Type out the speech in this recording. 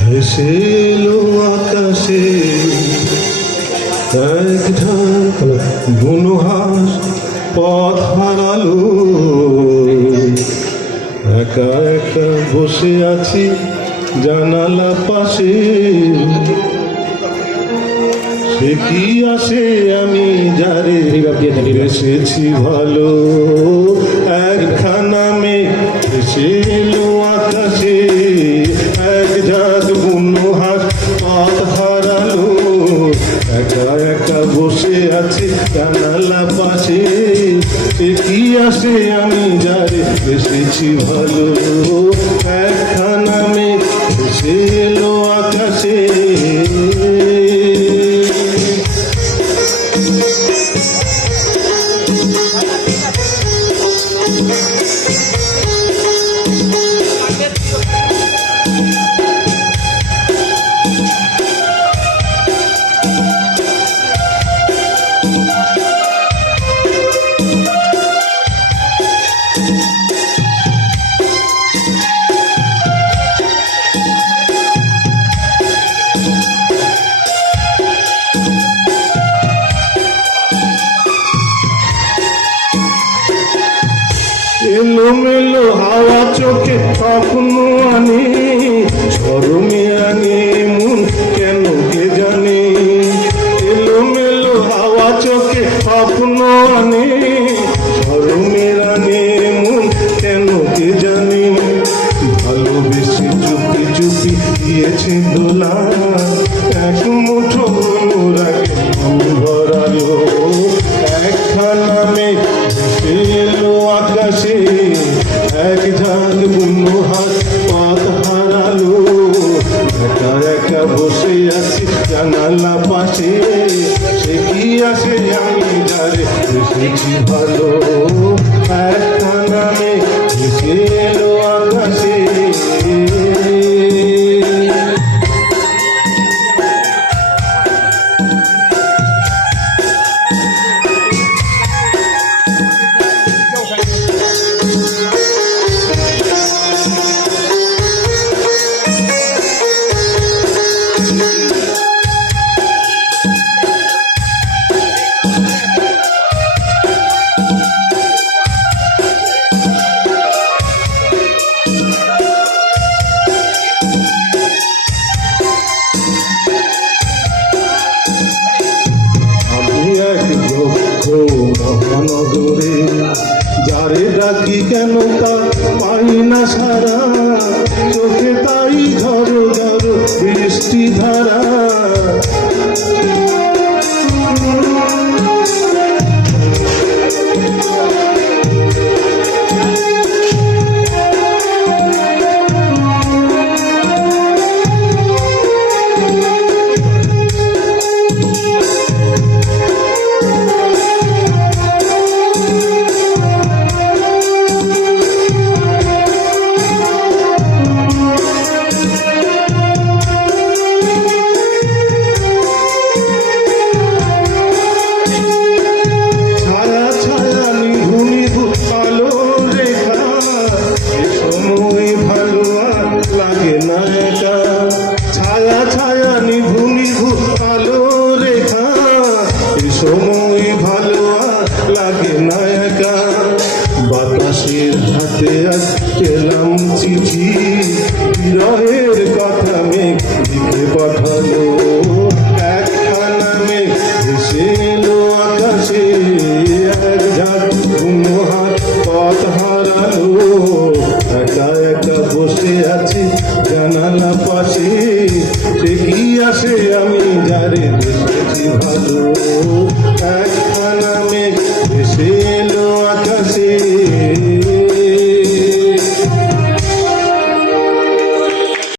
ভেসে এলো আকাশে এক ঝাঁক বুনোহাস পথ হারালো। একা একা বসে আছি জানালা পাশে, সে কি আসে আমি যারে এসেছি ভালো। একখানা মেঘ ভেসে এলো আকাশে এক ঝাঁক বুনোহাস পথ হারালো। একা একা বসে আছি জানালা পাশে, সে কি আসে আমি যারে এসেছি ভালো। একখানা মেঘ ভেসে এলো আকাশে। এলোমেলো হাওয়া চোখে স্বপ্ন আনে, স্মরণে আনে মন কেন কে জানে। এলোমেলো হাওয়া চোখে স্বপ্ন আনে, স্মরণে আনে মন কেন কে জানে। ভালোবেসে চুপি চুপি দিয়েছে দোলা, এক মুঠো রাগে ভরালো। একখানা মেঘ ভেসে এলো আকাশে এক ঝাঁক বুনোহাস পথ হারালো। একা একা বসে আছি জানালা পাশে, সে কি আসে আমি যারে এসেছি ভালো। একখানা মেঘ ভেসে এলো আকাশে। মহানগরে যারে ডাকি কেন তা পাই না সারা, চোখে তাই ঝড়ো ঝড়ো বৃষ্টি ধারা। ছায়া ছায়া নিভু নিভু আলো রেখা, এ সময় ভালো লাগে না একা। বাতাসের হাতে আজ পেলাম চিঠি, বিরহের কথা মেঘ লিখে পাঠালো। একখানা মেঘ ভেসে এলো আকাশে এক ঝাঁক বুনোহাস পথ হারালো। একা একা বসে আছি জানালা পাশে, সে কি আসে আমি যারে এসেছি ভালো। একখানা